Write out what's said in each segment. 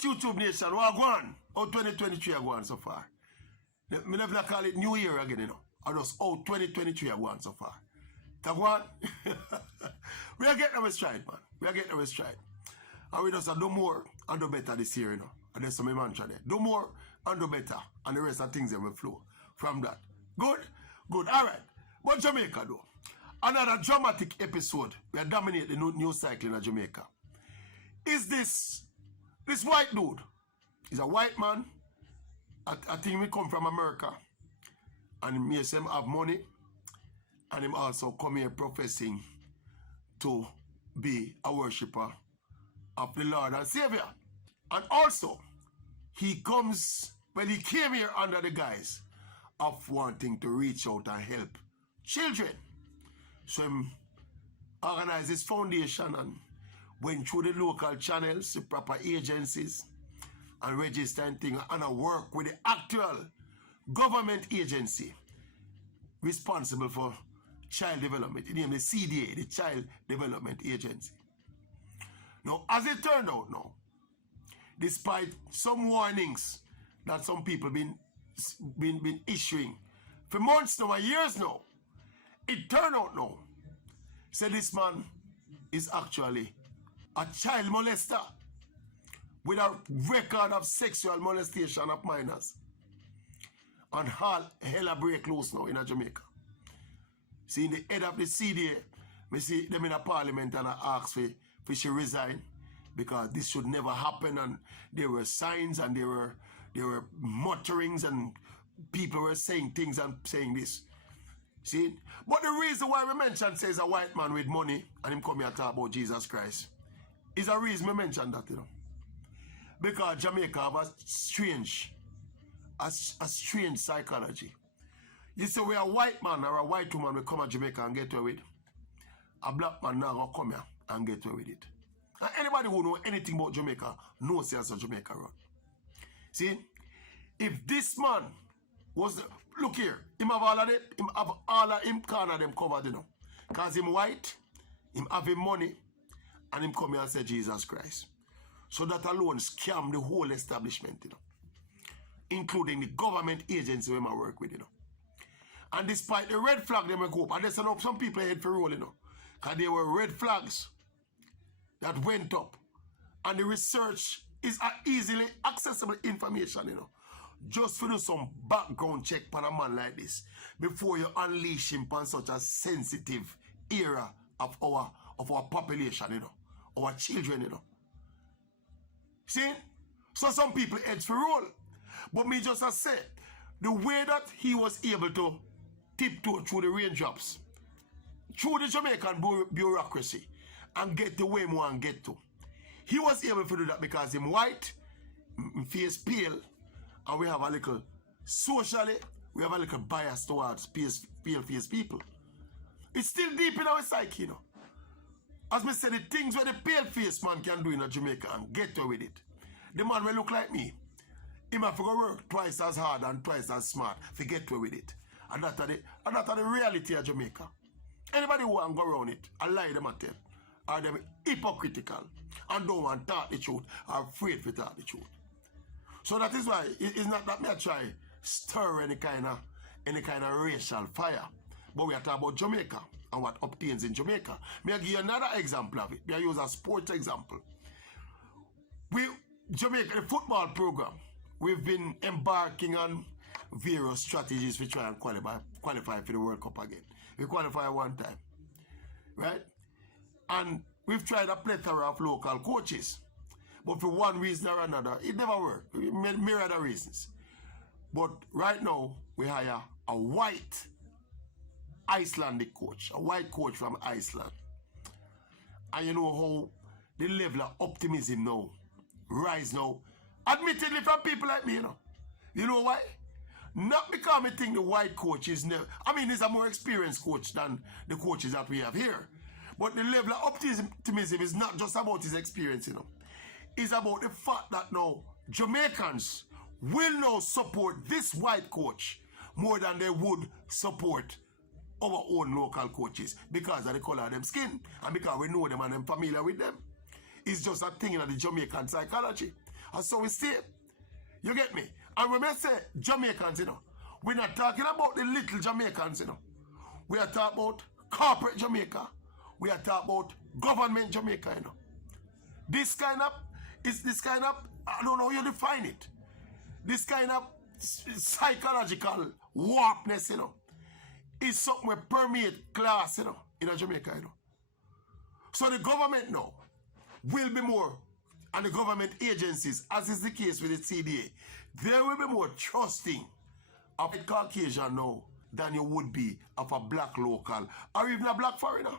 YouTube nation, what go on? How 2023 are going so far? Me never call it New Year again, you know. Or just how 2023 are going so far. Go on. We are getting our stride, man. We are getting our stride. And we just do more and do better this year, you know. And there's some mantra there. Do more and do better. And the rest of things will flow from that. Good? Good. All right. But Jamaica, though. Another dramatic episode. We are dominating the news cycle in Jamaica. Is this white dude? He's a white man. I think we come from America. And he makes him have money. And him also come here professing to be a worshipper of the Lord and Savior. And also, he came here under the guise of wanting to reach out and help children. So he organized his foundation and went through the local channels, the proper agencies, and registered things, and I work with the actual government agency responsible for child development, named the CDA, the Child Development Agency. Now, as it turned out now, despite some warnings that some people been issuing for months now and years now, it turned out now, said this man is actually a child molester with a record of sexual molestation of minors. And hell break loose now in Jamaica. See, in the head of the CDA, we see them in a parliament and I ask for she resign because this should never happen, and there were signs and there were mutterings and people were saying things and saying this. See? But the reason why we mention says a white man with money and him come here to talk about Jesus Christ is a reason we mention that, you know. Because Jamaica have a strange psychology. You say we a white man or a white woman will come to Jamaica and get away with it. A black man now will come here and get away with it. And anybody who know anything about Jamaica knows there's a Jamaica run. See, if this man was, look here, him have all of it, him have all of him corner them covered, you know. Because him white, him have him money, and him come here and say Jesus Christ. So that alone scam the whole establishment, you know. Including the government agency we might work with, you know. And despite the red flag they may go up, and there's some people head for roll, you know. Because there were red flags that went up. And the research is easily accessible information, you know. Just for do some background check on a man like this before you unleash him on such a sensitive era of our population, you know. Our children, you know. See? So some people heads for roll. But me just as say, the way that he was able to tiptoe through the raindrops, through the Jamaican bureaucracy, and get to where he want to get to. He was able to do that because him white, him face pale, and we have a little, socially, we have a little bias towards pale face people. It's still deep in our psyche, you know. As me said, the things where the pale face man can do in Jamaica and get away with it. The man will look like me. He have to go work twice as hard and twice as smart to get away with it. And that's the reality of Jamaica. Anybody who want to go around it, I lie them at them. Are them hypocritical and don't want to talk the truth, are afraid to talk the truth. So that is why it's not that me I try stir any kind of racial fire. But we are talking about Jamaica and what obtains in Jamaica. May I give you another example of it. May I use a sports example. Jamaica, the football program, we've been embarking on various strategies to try and qualify for the World Cup again. We qualify one time, right? And we've tried a plethora of local coaches. But for one reason or another, it never worked. Myriad of reasons. But right now, we hire a white Icelandic coach, a white coach from Iceland. And you know how the level of optimism now rise now, admittedly from people like me, you know. You know why? Not because I think the white coach is he's a more experienced coach than the coaches that we have here. But the level of optimism is not just about his experience, you know. It's about the fact that now Jamaicans will now support this white coach more than they would support our own local coaches because of the color of them skin and because we know them and I'm familiar with them. It's just a thing in the Jamaican psychology. And so we see, you get me? And when I say Jamaicans, you know, we're not talking about the little Jamaicans, you know. We are talking about corporate Jamaica. We are talking about government Jamaica, you know. This kind of, I don't know how you define it. This kind of psychological warpness, you know, is something that permeate class, you know, in Jamaica, you know. So the government now will be more, and the government agencies, as is the case with the CDA, they will be more trusting of a Caucasian now than you would be of a black local or even a black foreigner.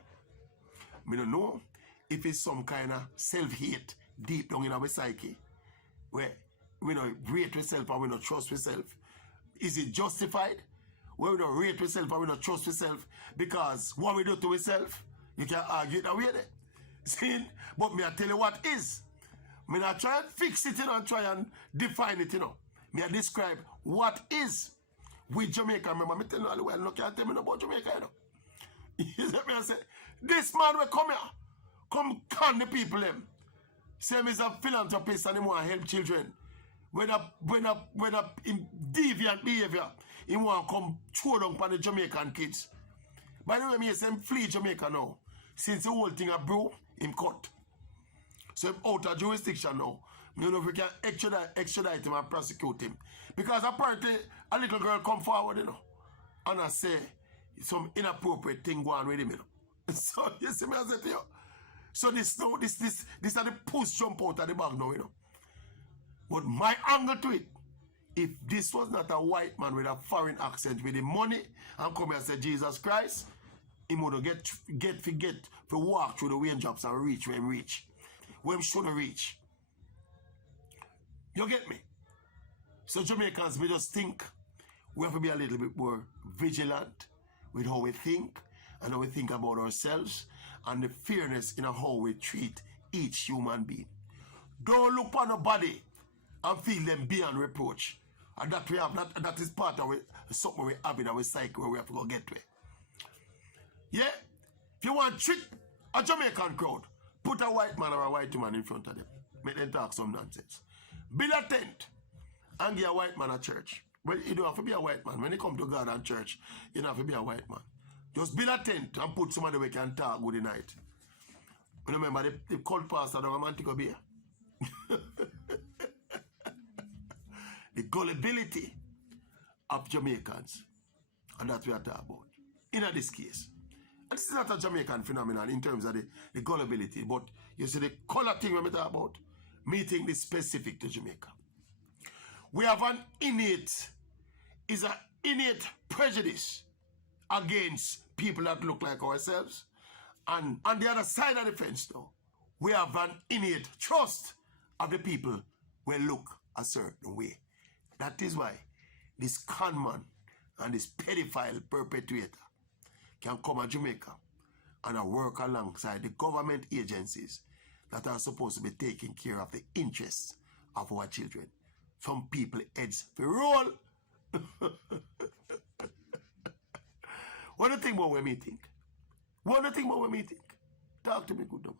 I don't know if it's some kind of self-hate deep down in our psyche where we don't rate ourselves and we don't trust ourselves. Is it justified? Where we don't rate ourselves and we don't trust ourselves because what we do to ourselves, you can argue that way there. See? But me I tell you what is. Me not try and fix it, you know, and try and define it, you know. Me I describe what is. With Jamaica, remember me telling you all the while, no can't tell me about Jamaica, you know. You see me I say, this man will come here, come con the people them. Say he's a philanthropist and he want to help children. When a deviant behavior, he want to come throw down upon the Jamaican kids. By the way, me say him flee Jamaica now. Since the whole thing a bro, him cut. So him out of jurisdiction now. You know if we can extradite him and prosecute him. Because apparently a little girl come forward, you know, and I say some inappropriate thing going on with him, you know. So you see me I say to you. So this are the push jump out of the bag now, you know. But my angle to it, if this was not a white man with a foreign accent with the money and come here and say Jesus Christ, he would get to walk through the raindrops and reach where he reach. Where he shouldn't reach. You get me? So Jamaicans, we just think we have to be a little bit more vigilant with how we think and how we think about ourselves and the fairness in how we treat each human being. Don't look on nobody and feel them beyond reproach. And that we have that is part of it, something we have in our cycle where we have to go get to it. Yeah? If you want to trick a Jamaican crowd, put a white man or a white woman in front of them. Make them talk some nonsense. Build a tent and give a white man a church. Well, you don't have to be a white man. When you come to God and church, you don't have to be a white man. Just build a tent and put somebody who can talk good night. Remember, the cult pastor don't want to go here. The gullibility of Jamaicans, and that's what we are talking about. In this case, and this is not a Jamaican phenomenon in terms of the gullibility, but you see the color thing when we talk about, me think this specific to Jamaica. We have an innate prejudice against people that look like ourselves. And on the other side of the fence, though, we have an innate trust of the people who look a certain way. That is why this conman and this pedophile perpetrator can come to Jamaica and work alongside the government agencies that are supposed to be taking care of the interests of our children. Some people heads for roll. What do you think about what me think? What do you think about what me think? Talk to me, good dog.